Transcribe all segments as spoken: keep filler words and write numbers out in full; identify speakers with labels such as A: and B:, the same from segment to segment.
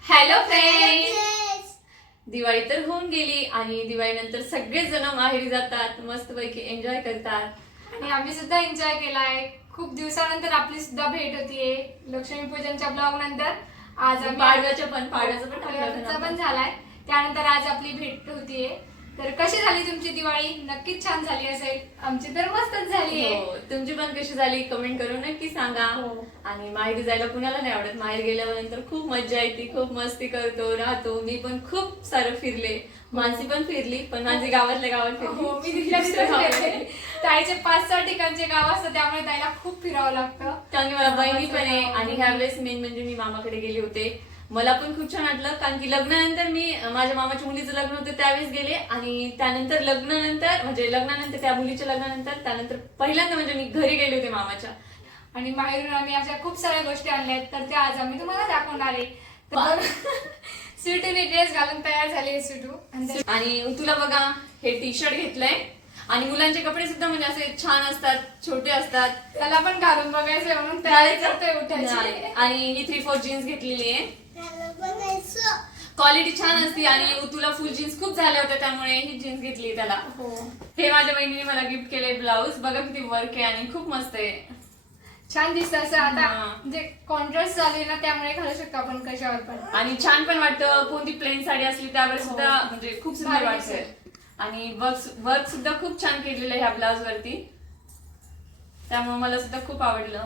A: Hello friends, Diwali तर होऊन गेली आणि दिवाळीनंतर सगळेच जण माहेरी जातात, मस्तपैकी एन्जॉय करतात
B: आणि आम्ही सुद्धा एन्जॉय केलाय. खूप दिवसानंतर आपली सुद्धा भेट होतीये लक्ष्मीपूजनच्या ब्लॉग नंतर. आज आम्ही
A: पाडव्याच्या पण पाडव्याचं पण
B: पाडव्याचा पण झालाय, त्यानंतर आज आपली भेट होतीये. तर कशी झाली तुमची दिवाळी? नक्कीच छान झाली असेल. आमची तर मस्तच झाली आहे.
A: हो, तुमची पण कशी झाली कमेंट करून नक्की सांगा. आणि माहेरी जायला कुणाला नाही आवडत? माहेर गेल्यानंतर खूप मजा येते, खूप मस्ती करतो, राहतो. मी पण खूप सारं फिरले, मानसी पण फिरली, पण माझी गावातल्या गावात फिरली.
B: हो, मी तिथल्या तिथेच फिरले. ताईचे पाच सहा ठिकाणचे गाव असतात, त्यामुळे ताईला खूप फिरावं लागतं.
A: कारण की मला बहिणी पण आहे आणि ह्या वेळेस मेन म्हणजे मी मामाकडे गेले होते. मला पण खूप छान वाटलं, कारण की लग्नानंतर मी माझ्या मामाच्या मुलीचं लग्न होतं त्यावेळेस गेले आणि त्यानंतर लग्नानंतर म्हणजे लग्नानंतर त्या मुलीच्या लग्नानंतर त्यानंतर पहिल्यांदा म्हणजे मी घरी गेले होते मामाच्या.
B: आणि माहेरून आम्ही अशा खूप साऱ्या गोष्टी आणल्या आहेत, तर त्या आज आम्ही तुम्हाला दाखवणार आहे. तर स्वीटूने ड्रेस घालून तयार झाली स्वीटू.
A: आणि तुला बघा हे टी शर्ट घेतलंय आणि मुलांचे कपडे सुद्धा म्हणजे असे छान असतात, छोटे असतात,
B: त्याला पण घालून बघायचंय म्हणून तयारी करतोय उठायची.
A: आणि ही थ्री फोर जीन्स घेतलेली आहे. क्वालिटी छान असते आणि तुला फुल जीन्स खूप झाल्या होत्या त्यामुळे ही जीन्स घेतली त्याला.
B: हो,
A: हे माझ्या बहिणीने मला गिफ्ट केलंय ब्लाऊज. बघा किती वर्क आहे आणि खूप मस्त आहे,
B: छान दिसत असं. आता म्हणजे कॉन्ट्रास्ट झाले ना, त्यामुळे घालू शकतो आपण कशावर पण
A: आणि छान पण वाटतं. कोणती प्लेन साडी असली त्यावर सुद्धा म्हणजे खूप सुंदर वाटते. आणि वर्क वर्क सुद्धा खूप छान केलेलं आहे ह्या ब्लाउज वरती, त्यामुळे मला सुद्धा खूप आवडलं.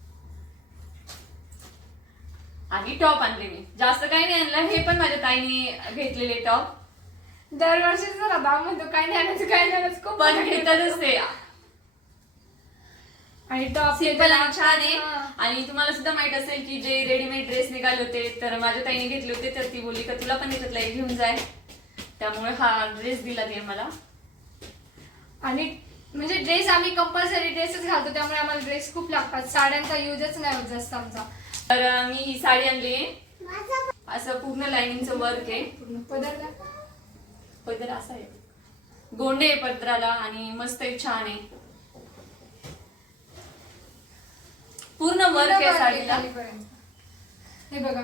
A: आणि टॉप आणले मी, जास्त काही नाही आणलं. हे पण माझ्या ताईने घेतलेले टॉप.
B: दरवर्षीच जरा दाम म्हणतो काय नाही आणायचं काय नाही आणायचं, खूप
A: पण घेतातच ते.
B: आणि टॉप
A: सिंपल आणि छान आहे. आणि तुम्हाला सुद्धा माहित असेल की जे रेडीमेड ड्रेस निघाले होते तर माझ्या ताईने घेतले होते, तर ती बोलली का तुला पण याच्यातला एक घेऊन जाय, त्यामुळे हा ड्रेस दिला ते मला.
B: आणि म्हणजे ड्रेस आम्ही कंपल्सरी ड्रेसच घालतो, त्यामुळे आम्हाला ड्रेस खूप लागतात. साड्यांचा युजच नाही होत जास्त आमचा.
A: तर मी ही साडी आणली आहे, असं पूर्ण लाइनिंगचं वर्क आहे.
B: पदर
A: पदर असा आहे, गोंडे आहे पदराला आणि मस्त आहे, छान आहे. पूर्ण वर्क आहे साडीला.
B: हे बघा,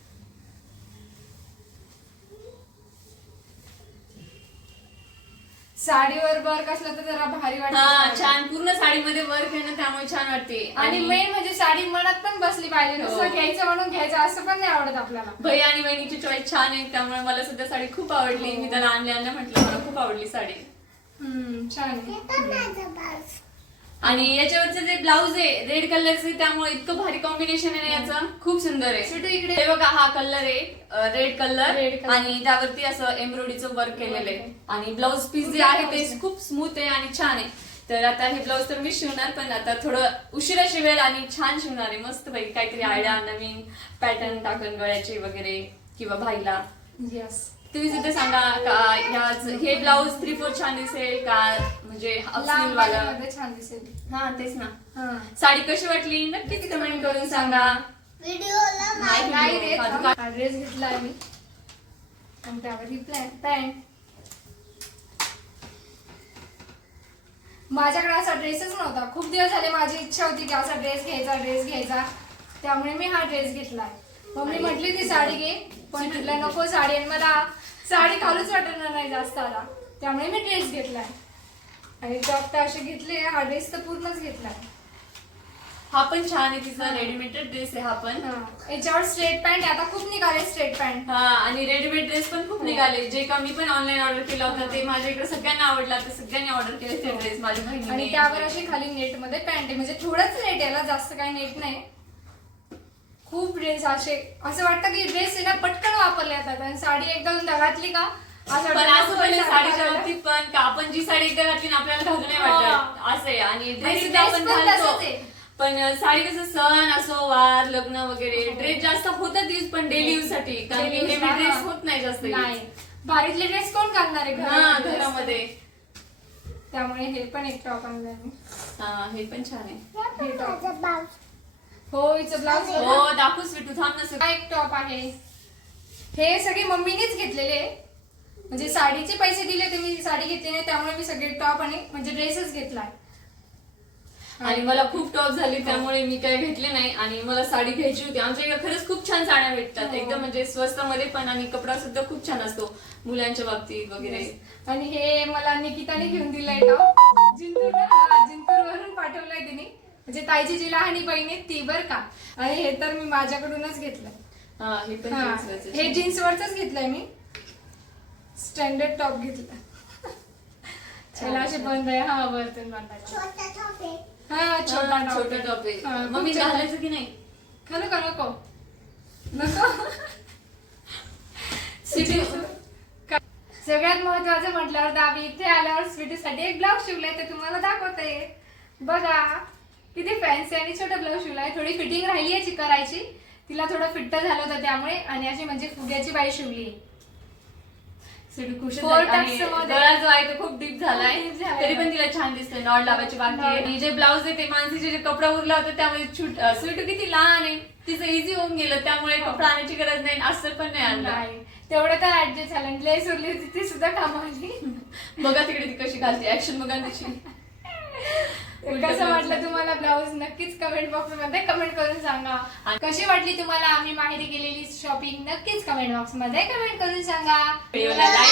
B: साडीवर वर्क असलं तर जरा भारी वाटतं.
A: हा, छान पूर्ण साडीमध्ये वर्क आहे ना, त्यामुळे छान वाटते.
B: आणि मेन म्हणजे साडी मनात पण बसली पाहिजे, नुसतं घ्यायचं म्हणून घ्यायचं असं पण नाही आवडत आपल्याला.
A: भैया आणि वहिनीची चॉईस छान आहे, त्यामुळे मला सुद्धा साडी खूप आवडली. मी त्याला आणल्या आणल्या म्हटलं मला खूप आवडली साडी.
B: हम्म, छान.
A: आणि याच्यावरचं जे ब्लाऊज आहे रेड कलरचे, त्यामुळे इतकं भारी कॉम्बिनेशन आहे ना याचं, खूप सुंदर आहे.
B: छोटू इकडे
A: हे बघा, हा कलर आहे रेड कलर
B: Red color.
A: आणि त्यावरती असं एम्ब्रॉयडरीचं वर्क केलेलं आहे. आणि ब्लाऊज पीस जे आहे ते खूप स्मूथ आहे आणि छान आहे. तर आता हे ब्लाऊज तर मी शिवणार, पण आता थोडं उशिरा शिवेल आणि छान शिवणार आहे मस्त पैकी. काहीतरी आयडिया, नवीन पॅटर्न टाकून गळ्याचे वगैरे किंवा भाईला.
B: यस,
A: तुम्ही सुद्धा सांगा का ह्याच हे ब्लाऊज थ्री फोर छान दिसेल का, म्हणजे
B: लांब
A: वाला
B: मध्ये छान दिसेल.
A: हा तेच ना.
B: हा,
A: साडी कशी वाटली नक्कीच कमेंट करून सांगा.
B: नाही रे, हा ड्रेस घेतला मी आणि त्यावर ही पॅन्ट. माझ्याकडे असा ड्रेसच नव्हता. खूप दिवस झाले माझी इच्छा होती की असा ड्रेस घ्यायचा ड्रेस घ्यायचा त्यामुळे मी हा ड्रेस घेतलाय. मम्मी म्हटली ती साडी घे, पण म्हटलं नको साडी, आणि मला साडी घालूच वाटणार नाही जास्त आता, त्यामुळे मी ड्रेस घेतलाय. आणि टॉप तर असे घेतले, हा ड्रेस तर पूर्णच घेतलाय.
A: हा पण छान आहे, तिचा रेडीमेड ड्रेस आहे हा पण.
B: याच्यावर स्ट्रेट पॅन्ट आता खूप निघाले, स्ट्रेट पॅन्ट.
A: हा, आणि रेडीमेड ड्रेस पण खूप निघाले. जे का मी पण ऑनलाईन ऑर्डर केला होता ते माझ्या इकडे सगळ्यांना आवडला, तर सगळ्यांनी ऑर्डर केले ते ड्रेस माझ्या बहिणीने.
B: आणि त्यावर अशी खाली नेट मध्ये पॅन्ट आहे, म्हणजे थोडंच नेट याला, जास्त काही नेट नाही. खूप ड्रेस असे असं वाटतं की ड्रेस आहे ना पटकन वापरले जातात, आणि साडी एकदा दोनदा घातली का असं
A: पण असं पहिले साडीच्या बाबतीत पण का आपण जी साडी एकदा घातली ना आपल्याला घालू नाही वाटत असं आहे. आणि ड्रेस सुद्धा आपण घालतो, पण साडी कसं सण असो, वार, लग्न वगैरे ड्रेस जास्त होतात यूज, पण डेली यूज साठी, कारण की हेवी ड्रेस होत नाही जास्त.
B: नाही, भारीतले ड्रेस कोण घालणार आहे
A: घरामध्ये,
B: त्यामुळे हे पण एक टॉप आणलाय मी.
A: हा, हे पण छान आहे.
B: हे टॉप हो, हिचं ब्लाउज
A: हो दाखवू स्वीटू, थांब नसं.
B: हा एक टॉप आहे. हे सगळे मम्मीनेच घेतलेले, म्हणजे साडीचे पैसे दिले ते मी साडी घेतली नाही, त्यामुळे मी सगळे टॉप आणि म्हणजे ड्रेसच घेतलाय.
A: आणि मला खूप टॉप झाली त्यामुळे मी काय घेतले नाही. आणि मला साडी घ्यायची होती. आमच्या इकडे खरंच खूप छान साड्या भेटतात, एकदम म्हणजे स्वस्तामध्ये पण, आणि कपडा सुद्धा खूप छान असतो मुलांच्या बाबतीत वगैरे.
B: आणि हे मला निकिताने घेऊन दिलंय का, जिंतूर जिंतूर वरून पाठवलंय तिने, म्हणजे ताईची जी लहानी बहीण आहे ती बर का. आणि हे तर मी माझ्याकडूनच घेतलंय.
A: हा हे पण
B: हा,
A: jeans वरचं
B: हे
A: छान.
B: जीन्स वरच घेतलंय मी, स्टँडर्ड टॉप घेतला. त्याला असे बंद आहे, हा वरतून बांधायचं. हा छोटा
A: हा,
B: top
A: छोटा
B: आहे.
A: टॉप आहे.
B: हा,
A: मग मी
B: खूप छान.
A: घालायचं की नाही?
B: खरं का नको नको
A: सिटी
B: सगळ्यात महत्वाचं म्हटल्यावर दावी इथे आल्यावर स्वीटीसाठी एक ब्लाऊज शिवलाय ते तुम्हाला दाखवते बघा. किती फॅन्सी आणि छोटा ब्लाऊज शिवलाय. थोडी फिटिंग राहिली याची करायची, तिला थोडं फिट्ट झालं होतं त्यामुळे. आणि अशी म्हणजे फुग्याची बाई शिवली.
A: सिटी खुश
B: Four
A: झाली. आणि
B: tucks मध्ये-
A: गळा जो आहे तो खूप डीप झालाय,
B: खूप deep झालाय.
A: तरी पण तिला छान दिसतंय. नॉट लावायची बाकी आहे. आणि जे ब्लाऊज आहे ते मानसीचे जे कपडा उरला होता त्यामध्ये छूट स्वीटू किती लहान आहे, तिचं इझी होऊन गेलं त्यामुळे कपडा आणायची गरज नाही. अस्तर पण नाही आणलं.
B: नाही तेवढं तर ऍडजस्ट झालं. लेस उरली होती ती सुद्धा कामाली.
A: बघा तिकडे ती कशी घालते, ऍक्शन बघा तिची.
B: कसं वाटलं तुम्हाला ब्लाऊज नक्कीच कमेंट बॉक्स मध्ये कमेंट करून सांगा. कशी वाटली तुम्हाला आम्ही माहेरी केलेली शॉपिंग नक्कीच कमेंट बॉक्स मध्ये कमेंट करून सांगा.
A: व्हिडिओला like